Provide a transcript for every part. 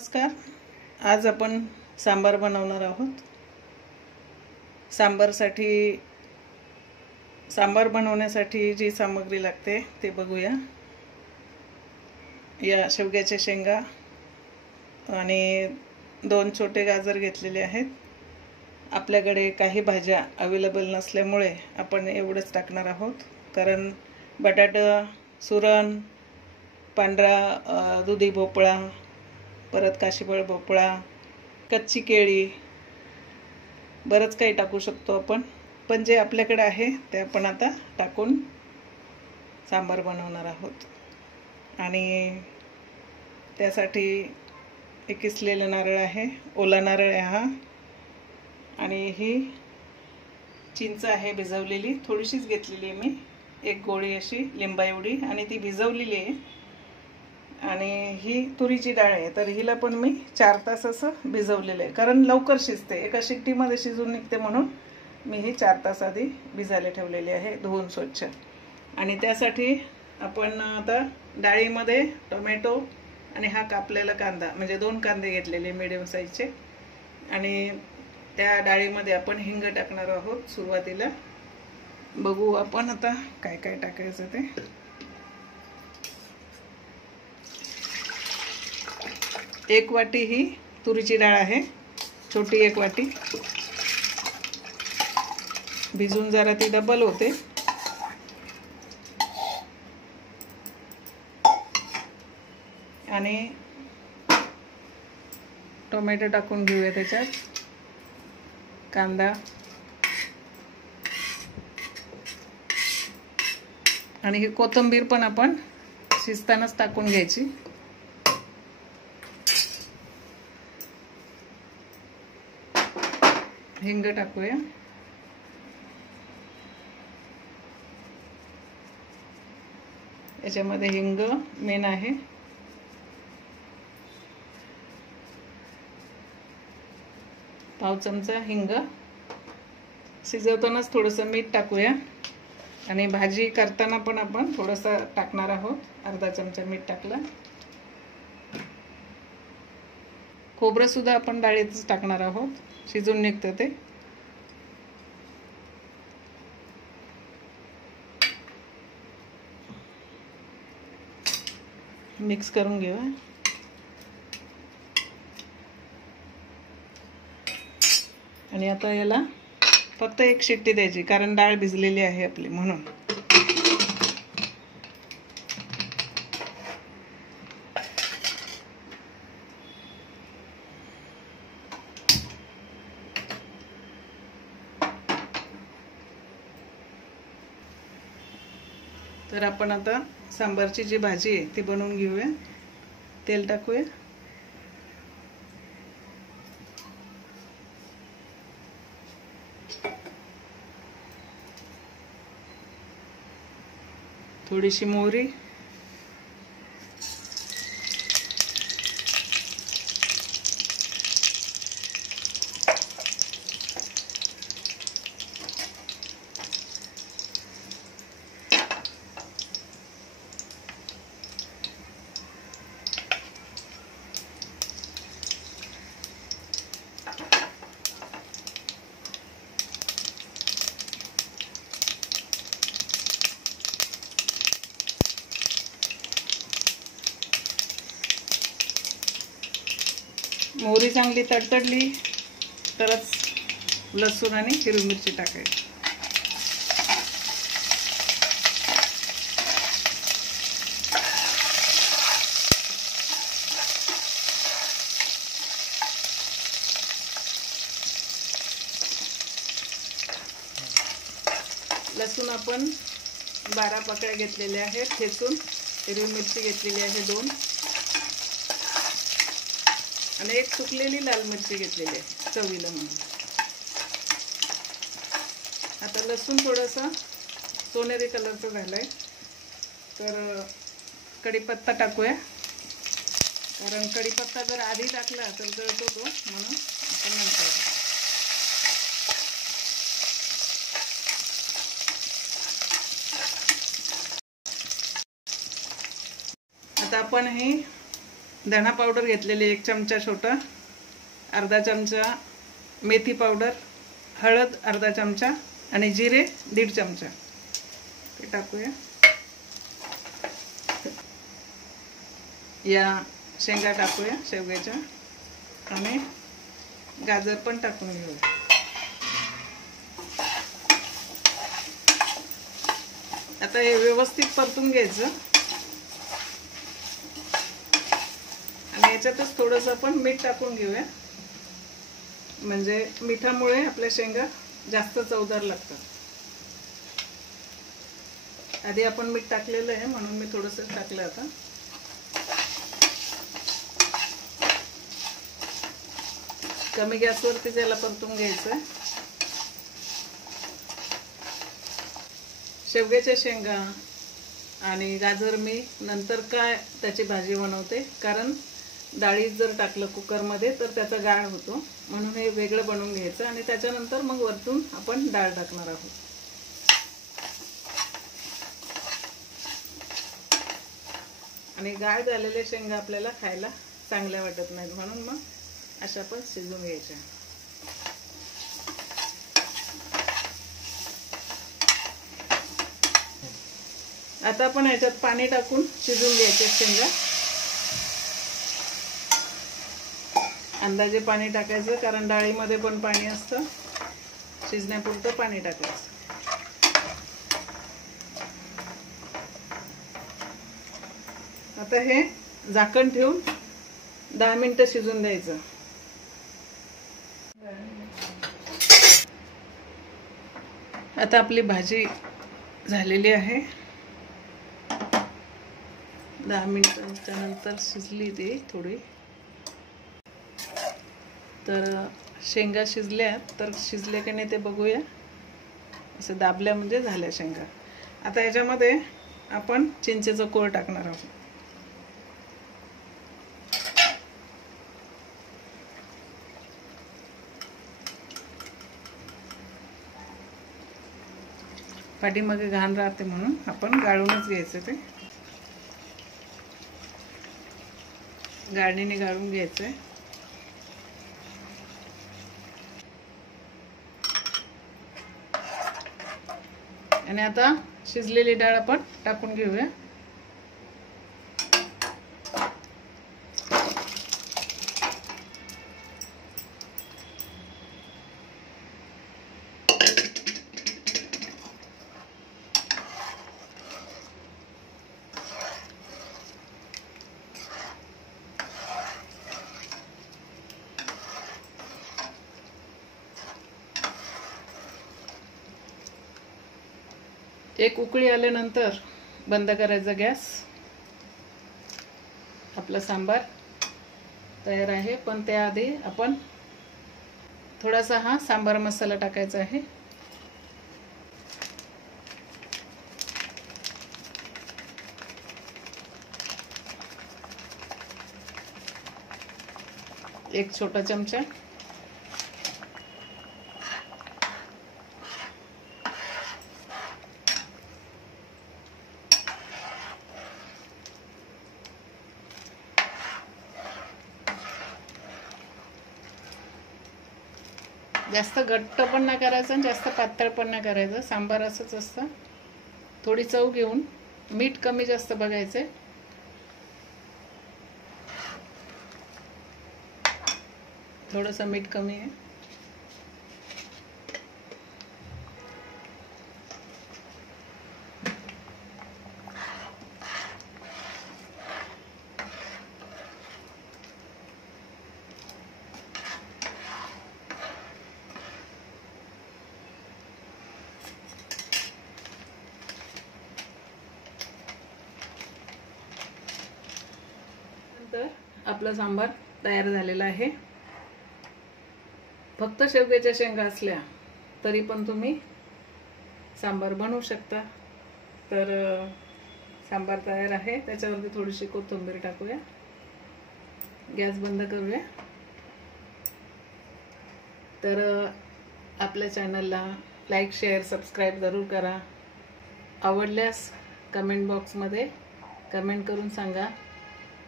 नमस्कार. आज आपण सांबार बनवणार आहोत. सांबार बनवण्यासाठी जी सामग्री लागते ते बघूया. या शेवग्याच्या शेंगा आणि 2 छोटे गाजर घेतलेले आहेत. आपल्याकडे काही भाज्या अवेलेबल नसल्यामुळे आपण एवढंच टाकणार आहोत, कारण बटाटा, सुरण, पांढरा दुधी भोपळा, परत काशीफळ भोपळा, कच्ची केळी, बरंच काही टाकू शकतो आपण. पण जे आपल्याकडे आहे ते आपण आता टाकून सांबार बनवणार आहोत. आणि त्यासाठी एक किसलेलं नारळ आहे, ओला नारळ आहे हा. आणि ही चिंच आहे भिजवलेली, थोडीशीच घेतलेली आहे मी, 1 गोळी अशी लिंबा एवढी, आणि ती भिजवलेली आहे. आणि ही तुरीची डाळ आहे, तर हिला पण मी 4 तास असं भिजवलेलं आहे, कारण लवकर शिजते, एका शिट्टीमध्ये शिजून निघते, म्हणून मी ही 4 तास आधी भिजायला ठेवलेली आहे, धुवून स्वच्छ. आणि त्यासाठी आपण आता डाळीमध्ये टोमॅटो आणि हा कापलेला कांदा, म्हणजे 2 कांदे घेतलेले मीडियम साईजचे, आणि त्या डाळीमध्ये आपण हिंग टाकणार आहोत सुरुवातीला. बघू आपण आता काय काय टाकायचं ते. एक वाटी ही तुरीची डाळ आहे, छोटी 1 वाटी. भिजून जरा ती डबल होते. आणि टोमॅटो टाकून घेऊया त्याच्यात, कांदा, आणि ही कोथिंबीर पण आपण शिजतानाच टाकून घ्यायची. हिंग टाकूया. याच्यामध्ये हिंग मेन आहे. पाव चमचा हिंग. शिजवतानाच थोडंसं मीठ टाकूया. आणि भाजी करताना पण आपण थोडंसं टाकणार आहोत, अर्धा चमचा मीठ टाकलं. खोबरं सुद्धा आपण डाळीतच टाकणार आहोत, शिजून निघतं ते. मिक्स करून घेऊया. आणि आता याला फक्त 1 शिट्टी द्यायची, कारण डाळ भिजलेली आहे आपली, म्हणून. तर आपण आता सांबारची जी भाजी आहे ती बनवून घेऊया. तेल टाकूया. थोडीशी मोहरी, मोहरी चांगली तडतडली तरच लसूण आणि हिरवी मिरची टाकायची. लसूण आपण 12 पाकळ्या घेतलेल्या आहेत ठेचून. हिरवी मिरची घेतलेली आहे 2, आणि 1 सुकलेली लाल मिरची घेतलेली आहे चवीला म्हणून. आता लसूण थोडासा सोनेरी कलरचा झालाय, तर कढीपत्ता टाकूया, कारण कढीपत्ता जर आधी टाकला तर जळतो तो, म्हणून आपण नंतर. आता आपण हे धना पावडर घेतलेली 1 चमचा छोटा, अर्धा चमचा मेथी पावडर, हळद अर्धा चमचा आणि जिरे 1.5 चमचा ते टाकूया. या शेंगा टाकूया शेवग्याच्या आणि गाजर पण टाकून घेऊया. आता हे व्यवस्थित परतून घ्यायचं आणि याच्यातच थोडंसं आपण मीठ टाकून घेऊया, म्हणजे मिठामुळे आपल्या शेंगा जास्त चवदार लागतात. आधी आपण मीठ टाकलेलं आहे म्हणून मी थोडंसं टाकलं. आता कमी गॅसवरती त्याला परतून घ्यायचं. शेवग्याच्या शेंगा आणि गाजर मी नंतर काय त्याची भाजी बनवते, कारण डाळीत जर टाकलं कुकरमध्ये तर त्याचा गाळ होतो, म्हणून हे वेगळं बनवून घ्यायचं आणि त्याच्यानंतर मग वरतून आपण डाळ टाकणार आहोत. आणि गाळ झालेल्या शेंगा आपल्याला खायला चांगल्या वाटत नाहीत, म्हणून मग अशा पण शिजवून घ्यायच्या. आता आपण ह्याच्यात पाणी टाकून शिजवून घ्यायचे शेंगा. अंदाजे पाणी टाकायचं, कारण डाळीमध्ये पण पाणी असतं. शिजण्यापुरतं पाणी टाकायचं. आता हे झाकण ठेवून 10 मिनिटं शिजून द्यायचं. आता आपली भाजी झालेली आहे. 10 मिनिटांच्या नंतर शिजली ती थोडी. तर शेंगा शिजल्या, तर शिजल्या की नाही ते बघूया. असं दाबल्या म्हणजे झाल्या शेंगा. आता याच्यामध्ये आपण चिंचेचं कोळ टाकणार आहोत. पाठीमागे घाण राहते म्हणून आपण गाळूनच घ्यायचं. ते गाळणीने गाळून घ्यायचंय. आणि आता शिजलेली डाळ आपण टाकून घेऊया. एक उकळी आल्यानंतर बंद करायचा गॅस. आपला सांबार तयार आहे, पण त्याआधी आपण थोडासा हा सांबार मसाला टाकायचा आहे. एक छोटा चमचा. जास्त घट्ट पण नाही करायचं आणि जास्त पातळ पण नाही करायचं. सांबार असंच असतं. थोडी चव घेऊन मीठ कमी जास्त बघायचं. थोडंसं मीठ कमी आहे. तर आपला सांबार तयार झालेला आहे. फक्त शेवग्याच्या शेंगा असल्या तरी पण तुम्ही सांबार बनवू शकता. तर सांबार तयार आहे. त्याच्यावरती थोडीशी कोथिंबीर टाकूया. गॅस बंद करूया. तर आपल्या चॅनलला लाईक, शेअर, सबस्क्राईब जरूर करा. आवडल्यास कमेंट बॉक्समध्ये कमेंट करून सांगा.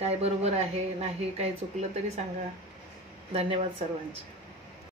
काय बरोबर आहे नाही, काही चुकलं तरी सांगा. धन्यवाद सर्वांचे.